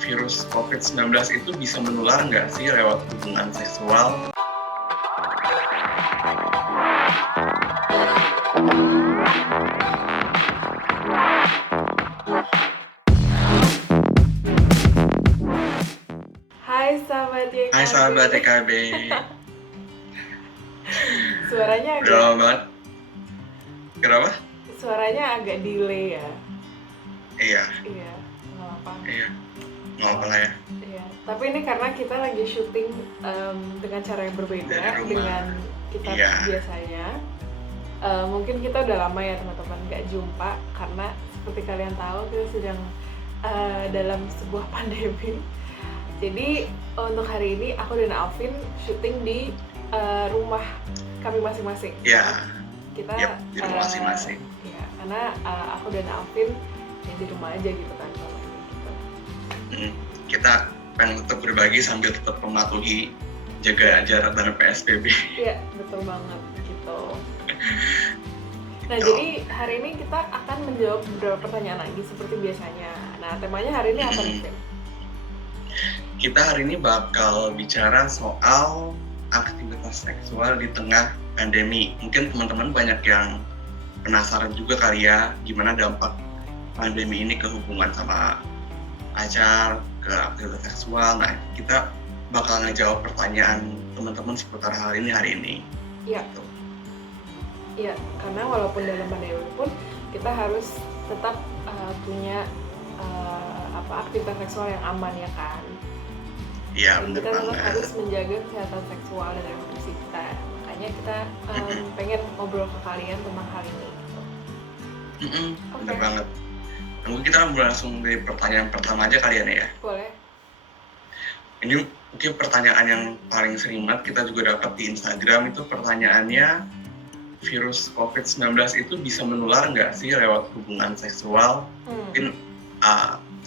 virus COVID-19 itu bisa menular nggak sih lewat hubungan seksual? Hai sahabat YKB. Hai sahabat YKB. Suaranya Udah lama banget. Kenapa? Suaranya agak delay ya. Iya, Iya, nggak apa. iya. Nggak apa lah ya. Iya. Tapi ini karena kita lagi syuting dengan cara yang berbeda Dari rumah. dengan kita Iya. biasanya. Mungkin kita udah lama ya teman-teman nggak jumpa karena seperti kalian tahu kita sedang dalam sebuah pandemi. Jadi untuk hari ini aku dan Alvin syuting di rumah kami masing-masing. Iya. Kita Di rumah masing-masing. ya, karena aku dan Alvin ya di rumah aja gitu kan kalau gitu. Kita pengen tetap berbagi sambil tetap mematuhi jaga jarak dan PSBB. Iya, betul banget gitu. Nah, Gitu. jadi hari ini kita akan menjawab beberapa pertanyaan lagi seperti biasanya. Nah, temanya hari ini apa nih, Vin? Kita hari ini bakal bicara soal aktivitas seksual di tengah pandemi. Mungkin teman-teman banyak yang penasaran juga kali ya gimana dampak pandemi ini ke hubungan sama pacar, ke aktivitas seksual. Nah, kita bakal ngejawab pertanyaan teman-teman seputar hal ini hari ini. Iya. Gitu. Iya, karena walaupun dalam pandemi pun kita harus tetap punya aktivitas seksual yang aman ya kan. Iya, Dan bener kita tetap banget. harus menjaga kesehatan seksual dan reproduksi kita. Makanya kita pengen ngobrol ke kalian tentang hal ini. Gitu. Bener banget. Mungkin kita langsung dari pertanyaan pertama aja kalian ya. Boleh? Ini mungkin pertanyaan yang paling sering banget kita juga dapat di Instagram itu pertanyaannya, virus COVID-19 itu bisa menular nggak sih lewat hubungan seksual? Mungkin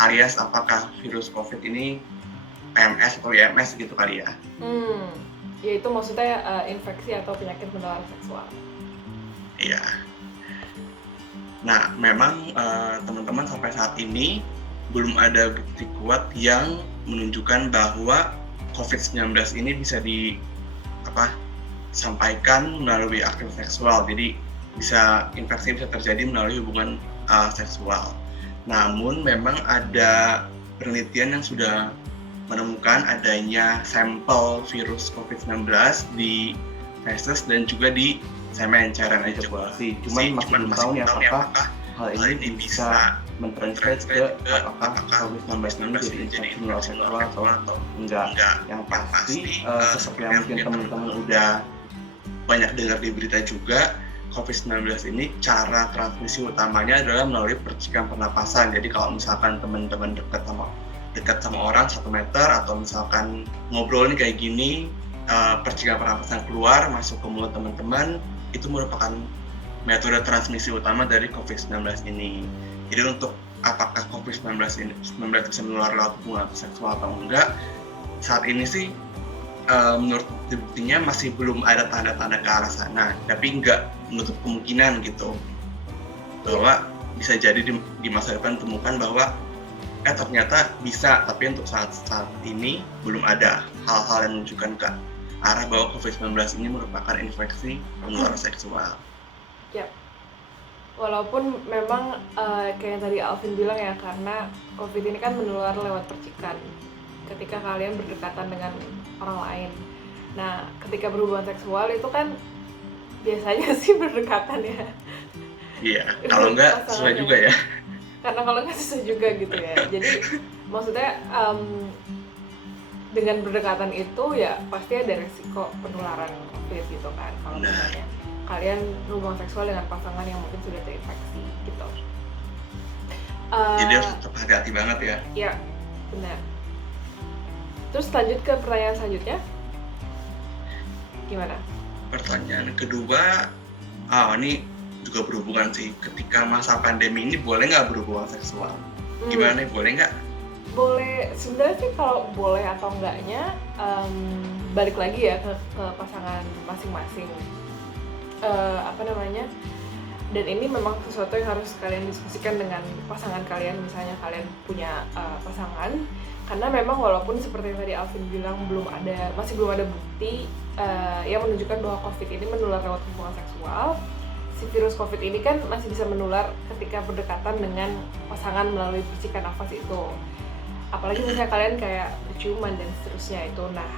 alias apakah virus COVID ini PMS atau IMS gitu kali ya? Ya itu maksudnya infeksi atau penyakit menular seksual. Iya. Nah, memang teman-teman sampai saat ini belum ada bukti kuat yang menunjukkan bahwa COVID-19 ini bisa disampaikan melalui aktivitas seksual. Jadi infeksi bisa terjadi melalui hubungan seksual. Namun memang ada penelitian yang sudah menemukan adanya sampel virus COVID-19 di feses dan juga di semen cairan ejakulasi. Cuman masih belum tahu nih apakah hal ini bisa mentranslate ke apakah COVID-19 ini jadi infeksi menular seksual atau enggak. Yang pasti seperti yang mungkin teman-teman udah banyak dengar di berita juga, COVID-19 ini cara transmisi utamanya adalah melalui percikan pernapasan. Jadi kalau misalkan teman-teman dekat sama orang 1 meter atau misalkan ngobrol nih kayak gini, percikan pernapasan keluar masuk ke mulut teman-teman, itu merupakan metode transmisi utama dari COVID-19 ini. Jadi untuk apakah COVID-19 bisa menular lewat hubungan seksual atau enggak, saat ini sih menurut buktinya masih belum ada tanda-tanda ke arah sana, tapi nggak menutup kemungkinan gitu bahwa bisa jadi di masa depan temukan bahwa ternyata bisa, tapi untuk saat ini belum ada hal-hal yang menunjukkan ke arah bahwa COVID-19 ini merupakan infeksi menular seksual. Ya, walaupun memang kayak yang tadi Alvin bilang ya, karena COVID ini kan menular lewat percikan ketika kalian berdekatan dengan orang lain. Nah, ketika berhubungan seksual itu kan biasanya sih berdekatan ya. Iya, kalau enggak susah juga ya. Karena kalau nggak susah juga gitu ya. Jadi maksudnya dengan berdekatan itu ya pasti ada resiko penularan COVID gitu kan. Kalau misalnya kalian berhubungan seksual dengan pasangan yang mungkin sudah terinfeksi gitu. Jadi harus tetap hati-hati banget ya. Iya, benar. Terus lanjut ke pertanyaan selanjutnya. Gimana? Pertanyaan kedua, ini juga berhubungan sih. Ketika masa pandemi ini boleh nggak berhubungan seksual? Gimana nih, boleh nggak? Boleh, sebenarnya sih kalau boleh atau enggaknya balik lagi ya ke pasangan masing-masing. Dan ini memang sesuatu yang harus kalian diskusikan dengan pasangan kalian. Misalnya kalian punya pasangan Karena memang walaupun seperti yang tadi Alvin bilang masih belum ada bukti yang menunjukkan bahwa COVID ini menular lewat hubungan seksual, si virus COVID ini kan masih bisa menular ketika berdekatan dengan pasangan melalui percikan nafas itu. Apalagi misalnya kalian kayak berciuman dan seterusnya itu. Nah,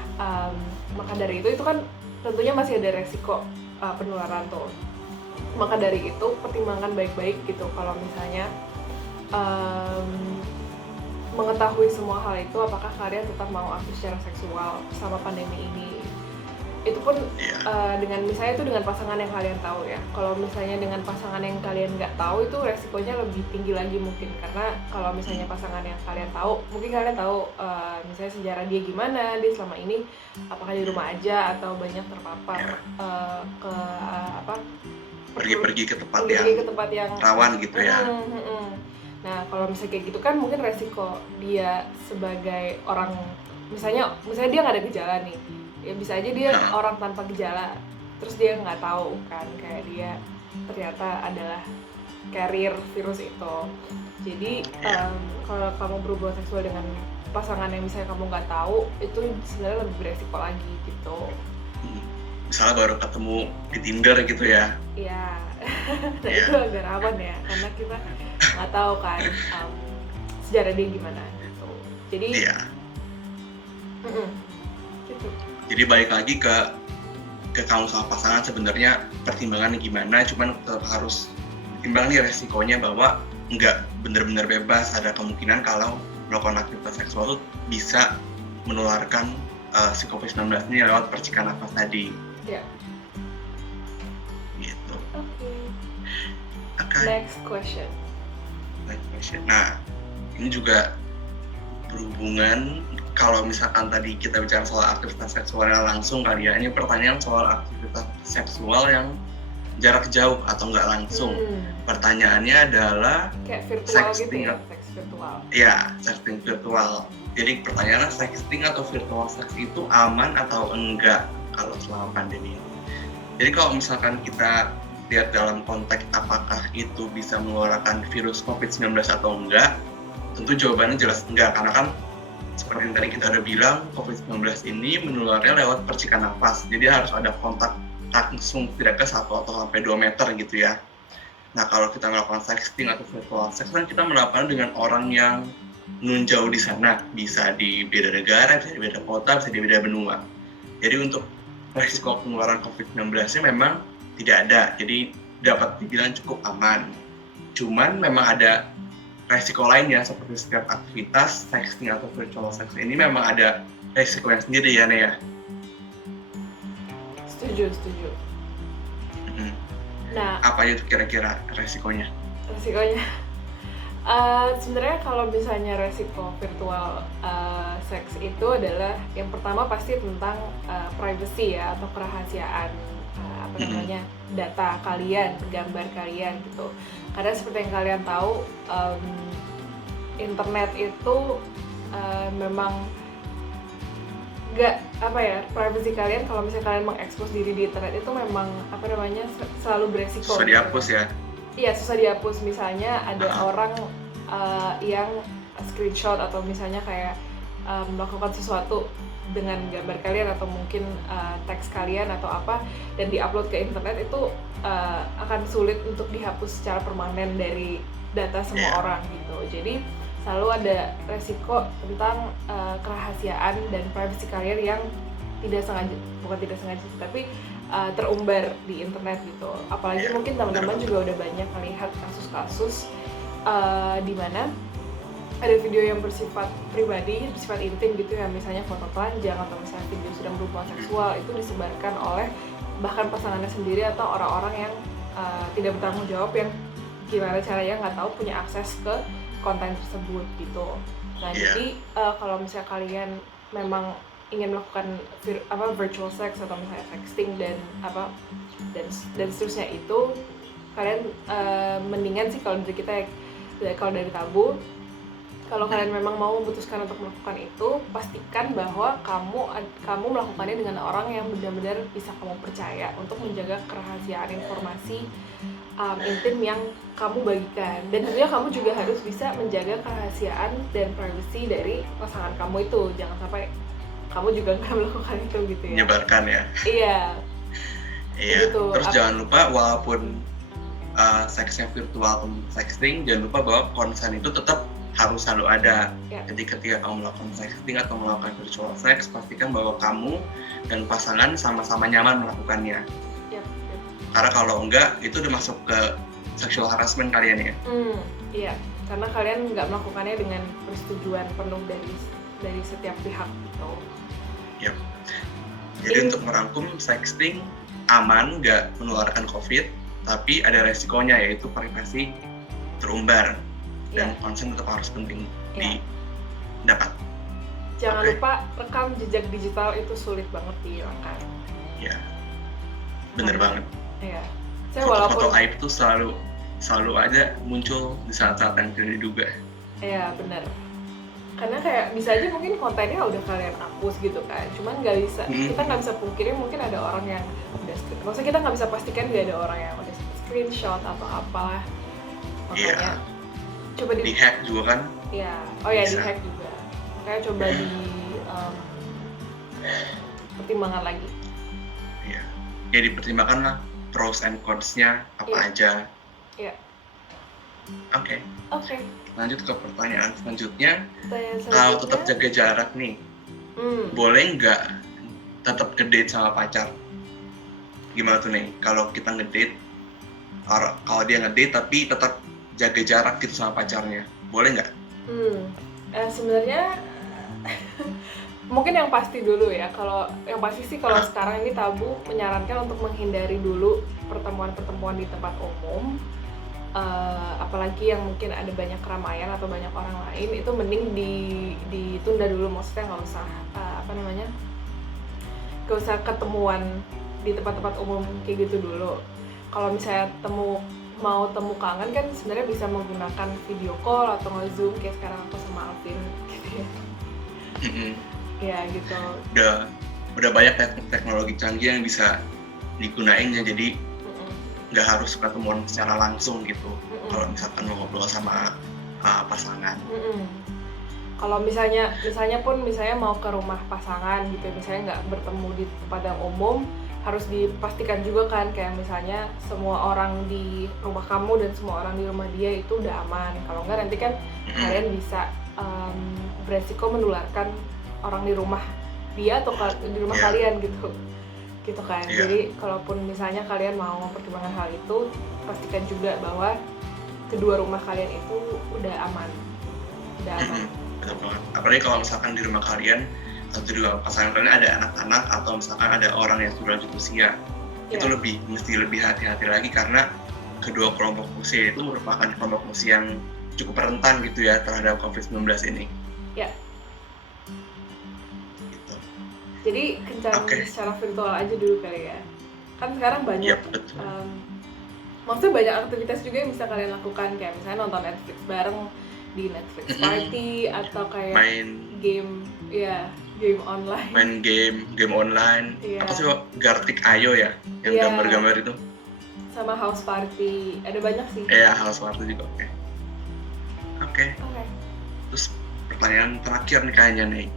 maka dari itu kan tentunya masih ada resiko penularan tuh. Maka dari itu pertimbangkan baik-baik gitu kalau misalnya mengetahui semua hal itu, apakah kalian tetap mau aktif secara seksual selama pandemi ini. Itu pun dengan misalnya itu dengan pasangan yang kalian tahu ya. Kalau misalnya dengan pasangan yang kalian nggak tahu, itu resikonya lebih tinggi lagi mungkin. Karena kalau misalnya pasangan yang kalian tahu, mungkin kalian tahu misalnya sejarah dia gimana, dia selama ini apakah di rumah aja atau banyak terpapar pergi-pergi ke tempat yang rawan gitu ya. Nah, kalau misalnya kayak gitu kan mungkin resiko dia sebagai orang, misalnya dia nggak ada gejala nih, ya bisa aja dia orang tanpa gejala, terus dia nggak tahu kan kayak dia ternyata adalah carrier virus itu. Jadi kalau kamu berhubungan seksual dengan pasangan yang misalnya kamu nggak tahu, itu sebenarnya lebih beresiko lagi gitu. Misalnya baru ketemu di Tinder gitu ya. Iya. Nah, itu agak rawan ya, karena kita nggak tahu kan sejarah dia gimana gitu. Jadi gitu. Jadi balik lagi ke kamu sama pasangan, sebenarnya pertimbangannya gimana, cuman tetap harus timbang nih resikonya bahwa nggak benar-benar bebas, ada kemungkinan kalau melakukan aktivitas seksual itu bisa menularkan si COVID-19 ini lewat percikan nafas tadi. Ya. Gitu. Okay. Next question. Nah, ini juga berhubungan, kalau misalkan tadi kita bicara soal aktivitas seksualnya langsung kali ya, ini pertanyaan soal aktivitas seksual yang jarak jauh atau nggak langsung. Pertanyaannya adalah kayak virtual sexting, gitu ya, seks virtual. Ya, sexting virtual. Jadi pertanyaannya, sexting atau virtual sex itu aman atau enggak kalau selama pandemi ini? Jadi kalau misalkan kita lihat dalam konteks apakah itu bisa mengeluarkan virus COVID-19 atau enggak, tentu jawabannya jelas enggak, karena kan seperti yang tadi kita udah bilang, COVID-19 ini menularnya lewat percikan nafas, jadi harus ada kontak langsung tidak ke 1 atau sampai 2 meter gitu ya. Nah, kalau kita melakukan sexting atau virtual sex kan kita melakukan dengan orang yang nun jauh di sana, bisa di beda negara, bisa di beda kota, bisa di beda benua. Jadi untuk resiko penularan COVID-19-nya memang tidak ada, jadi dapat dibilang cukup aman. Cuman memang ada resiko lainnya, seperti setiap aktivitas sexting atau virtual sex ini memang ada resiko yang sendiri ya, Nea. Setuju. Nah, apa itu kira-kira resikonya? Sebenarnya kalau misalnya resiko virtual seks itu adalah yang pertama pasti tentang privacy ya, atau kerahasiaan data kalian, gambar kalian gitu. Karena seperti yang kalian tahu, internet itu memang privacy kalian kalau misalnya kalian mengekspos diri di internet itu memang selalu beresiko. Susah dihapus ya? Iya, susah dihapus. Misalnya ada orang yang screenshot atau misalnya kayak melakukan sesuatu dengan gambar kalian atau mungkin teks kalian atau apa dan diupload ke internet, itu akan sulit untuk dihapus secara permanen dari data semua orang gitu. Jadi selalu ada resiko tentang kerahasiaan dan privacy kalian yang bukan tidak sengaja tapi terumbar di internet gitu. Apalagi mungkin teman-teman juga udah banyak melihat kasus-kasus di mana ada video yang bersifat pribadi, bersifat intim gitu ya, misalnya foto telanjang atau misalnya video sedang berhubungan seksual itu disebarkan oleh bahkan pasangannya sendiri atau orang-orang yang tidak bertanggung jawab, yang gimana caranya nggak tahu punya akses ke konten tersebut gitu. Nah jadi kalau misalnya kalian memang ingin melakukan virtual sex atau misalnya sexting dan seterusnya itu, kalian mendingan sih kalau dari Tabu, kalau kalian memang mau memutuskan untuk melakukan itu, pastikan bahwa kamu melakukannya dengan orang yang benar-benar bisa kamu percaya untuk menjaga kerahasiaan informasi intim yang kamu bagikan. Dan tentunya kamu juga harus bisa menjaga kerahasiaan dan privacy dari pasangan kamu itu. Jangan sampai kamu juga nggak melakukan itu gitu ya. Menyebarkan ya. Iya. Iya. Gitu. Terus jangan lupa walaupun seksnya virtual atau sexting, jangan lupa bahwa konsen itu tetap harus selalu ada. Ya. Jadi ketika kamu melakukan sexting atau melakukan virtual sex, pastikan bahwa kamu dan pasangan sama-sama nyaman melakukannya. Yap. Karena kalau enggak, itu udah masuk ke sexual harassment kalian ya. Iya, karena kalian nggak melakukannya dengan persetujuan penuh dari setiap pihak gitu. Yap. Jadi untuk merangkum, sexting aman, nggak menularkan COVID, tapi ada resikonya yaitu privasi terumbar dan konsen tetap harus penting didapat. Jangan lupa rekam jejak digital itu sulit banget dihilangkan. Iya, bener banget. Iya. Foto-foto aib tuh selalu aja muncul di saat-saat yang tidak diduga. Iya, bener. Karena kayak bisa aja mungkin kontennya udah kalian hapus gitu kan, cuman nggak bisa, kita nggak bisa pungkiri mungkin ada orang yang udah, maksudnya kita nggak bisa pastikan nggak ada orang yang udah screenshot atau apalah. Makanya coba di hack juga kan? Iya, di hack juga. Makanya coba pertimbangkan lagi. Iya, ya dipertimbangkan lah pros and cons-nya apa aja. Iya. Oke. Lanjut ke pertanyaan selanjutnya. Kalau Kalau tetap jaga jarak nih, boleh nggak tetap ngedate sama pacar? Gimana tuh nih? Kalau kita ngedate, kalau dia ngedate tapi tetap jaga jarak gitu sama pacarnya, boleh nggak? Sebenarnya mungkin yang pasti dulu ya. Kalau yang pasti sih kalau sekarang ini tabu menyarankan untuk menghindari dulu pertemuan-pertemuan di tempat umum. Apalagi yang mungkin ada banyak keramaian atau banyak orang lain, itu mending ditunda dulu, maksudnya nggak usah ketemuan di tempat-tempat umum kayak gitu dulu. Kalau misalnya mau temu kangen kan sebenarnya bisa menggunakan video call atau nge-zoom kayak sekarang aku sama Alvin gitu ya. Ya gitu. Udah banyak teknologi canggih yang bisa digunain ya, jadi nggak harus ketemuan secara langsung gitu. Kalau misalkan mau ngobrol sama pasangan. Kalau misalnya mau ke rumah pasangan gitu, misalnya nggak bertemu di tempat yang umum, harus dipastikan juga kan, kayak misalnya semua orang di rumah kamu dan semua orang di rumah dia itu udah aman. Kalau nggak nanti kan kalian bisa beresiko menularkan orang di rumah dia atau di rumah kalian gitu kan. Jadi kalaupun misalnya kalian mau mempertimbangkan hal itu, pastikan juga bahwa kedua rumah kalian itu udah aman. Betul banget. Apalagi kalau misalkan di rumah kalian atau di rumah pasangan kalian ada anak-anak atau misalkan ada orang yang sudah lanjut usia, itu mesti lebih hati-hati lagi karena kedua kelompok usia itu merupakan kelompok usia yang cukup rentan gitu ya terhadap COVID-19 ini. Ya. Jadi kencan secara virtual aja dulu kali ya. Kan sekarang banyak, maksudnya banyak aktivitas juga yang bisa kalian lakukan, kayak misalnya nonton Netflix bareng di Netflix party atau kayak main game online. Main game online. Apa sih Gartic.io ya, yang gambar-gambar itu? Sama house party, ada banyak sih. Iya, house party juga. Oke. Terus pertanyaan terakhir nih kayaknya nih.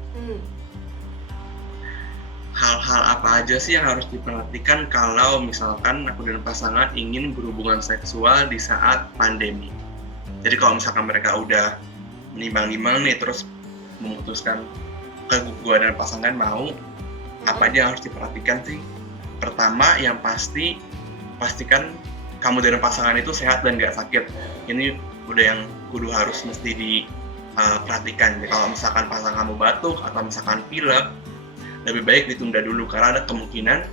Hal-hal apa aja sih yang harus diperhatikan kalau misalkan aku dan pasangan ingin berhubungan seksual di saat pandemi? Jadi kalau misalkan mereka udah menimbang-nimbang nih terus memutuskan gue dan pasangan mau, apa aja yang harus diperhatikan sih? Pertama, yang pastikan kamu dan pasangan itu sehat dan gak sakit. Ini udah yang kudu harus mesti diperhatikan. Jadi kalau misalkan pasangan kamu batuk atau misalkan pilek, lebih baik ditunda dulu karena ada kemungkinan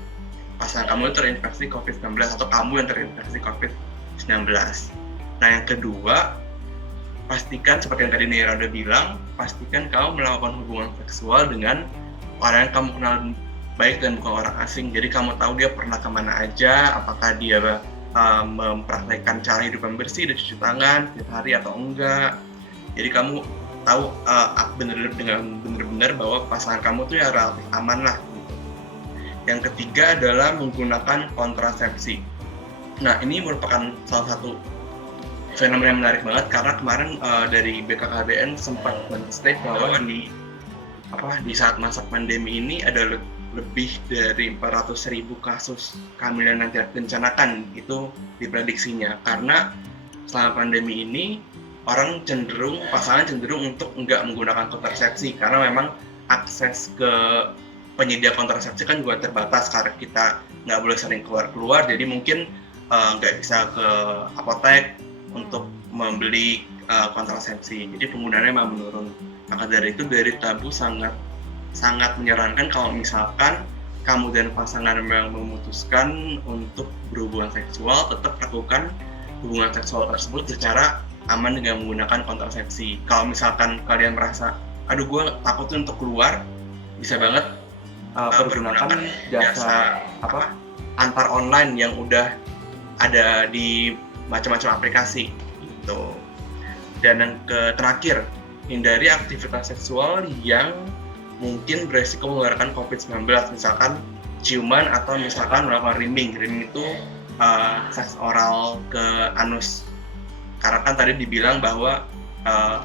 pasangan kamu terinfeksi COVID-19 atau kamu yang terinfeksi COVID-19. Nah yang kedua, pastikan seperti yang tadi Neira udah bilang, pastikan kamu melakukan hubungan seksual dengan orang yang kamu kenal baik dan bukan orang asing. Jadi kamu tahu dia pernah kemana aja, apakah dia mempraktekkan cara hidup yang bersih dan cuci tangan setiap hari atau enggak. Jadi kamu tahu benar-benar bahwa pasangan kamu tuh ya relatif aman lah gitu. Yang ketiga adalah menggunakan kontrasepsi. Nah, ini merupakan salah satu fenomena yang menarik banget karena kemarin dari BKKBN sempat men-state bahwa di saat masa pandemi ini ada lebih dari 400.000 kasus kehamilan yang tidak direncanakan, itu diprediksinya. Karena selama pandemi ini pasangan cenderung untuk enggak menggunakan kontrasepsi karena memang akses ke penyedia kontrasepsi kan juga terbatas karena kita nggak boleh sering keluar, jadi mungkin nggak bisa ke apotek untuk membeli kontrasepsi, jadi penggunaannya memang menurun. Maka dari itu dari Tabu sangat menyarankan kalau misalkan kamu dan pasangan memang memutuskan untuk berhubungan seksual, tetap lakukan hubungan seksual tersebut secara aman dengan menggunakan kontrasepsi. Kalau misalkan kalian merasa, aduh gue takut untuk keluar, bisa banget pergunakan jasa antar online yang udah ada di macam-macam aplikasi gitu. Dan yang terakhir, hindari aktivitas seksual yang mungkin beresiko mengeluarkan COVID-19, misalkan ciuman atau misalkan melakukan rimming. Rimming itu seks oral ke anus. Karena kan tadi dibilang bahwa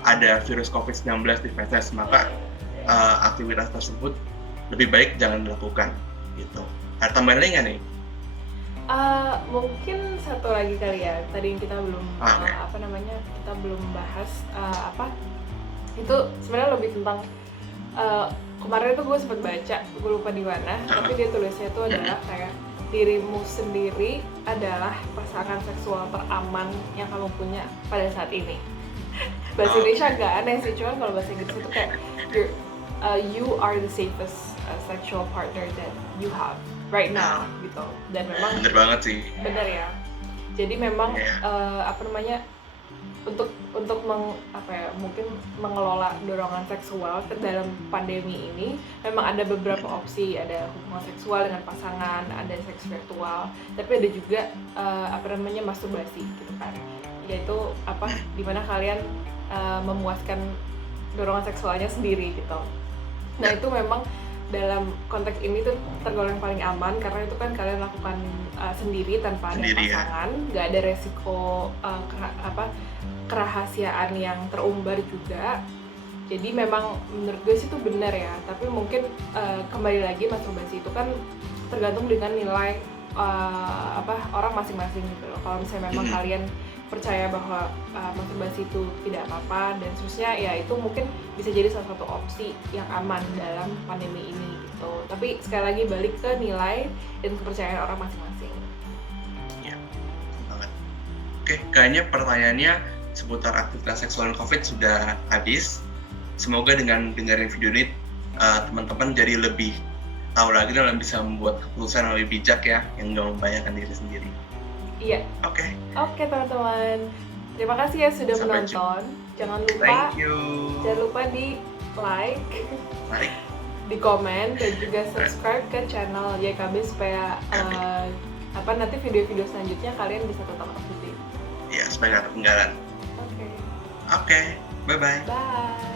ada virus COVID-19 di feses, maka aktivitas tersebut lebih baik jangan dilakukan gitu. Ada tambahan lagi nggak nih? Mungkin satu lagi kali ya. Tadi kita belum kita belum bahas itu sebenarnya lebih tentang kemarin itu gue sempat baca, gue lupa di mana, tapi dia tulisnya itu adalah kayak dirimu sendiri adalah pasangan seksual teraman yang kamu punya pada saat ini. Bahasa Indonesia agak aneh sih, cuman kalau bahasa Inggris itu kayak you are the safest sexual partner that you have right now gitu. Dan memang bener banget sih. Bener ya. Jadi memang untuk mungkin mengelola dorongan seksual dalam pandemi ini memang ada beberapa opsi. Ada hubungan seksual dengan pasangan, ada seks virtual, tapi ada juga masturbasi gitu kan, yaitu dimana kalian memuaskan dorongan seksualnya sendiri gitu. Nah itu memang dalam konteks ini tuh tergolong paling aman karena itu kan kalian lakukan sendiri tanpa ada pasangan, nggak ada resiko kerahasiaan yang terumbar juga. Jadi memang menurut gue sih itu benar ya, tapi mungkin kembali lagi masturbasi itu kan tergantung dengan nilai orang masing-masing gitu loh. Kalau misalnya memang kalian percaya bahwa masturbasi itu tidak apa-apa dan seterusnya, ya itu mungkin bisa jadi salah satu opsi yang aman dalam pandemi ini gitu. Tapi sekali lagi balik ke nilai dan kepercayaan orang masing-masing. Iya, banget. Oke, kayaknya pertanyaannya seputar aktivitas seksual dan COVID sudah habis. Semoga dengan dengerin video ini teman-teman jadi lebih tahu lagi dan bisa membuat keputusan yang lebih bijak ya, yang nggak membahayakan diri sendiri. Iya. Oke, teman-teman. Terima kasih ya sudah menonton. Jangan lupa di like, di komen dan juga subscribe ke channel YKB supaya nanti video-video selanjutnya kalian bisa tetap update. Iya, supaya nggak ketinggalan. Oke, bye-bye. Bye.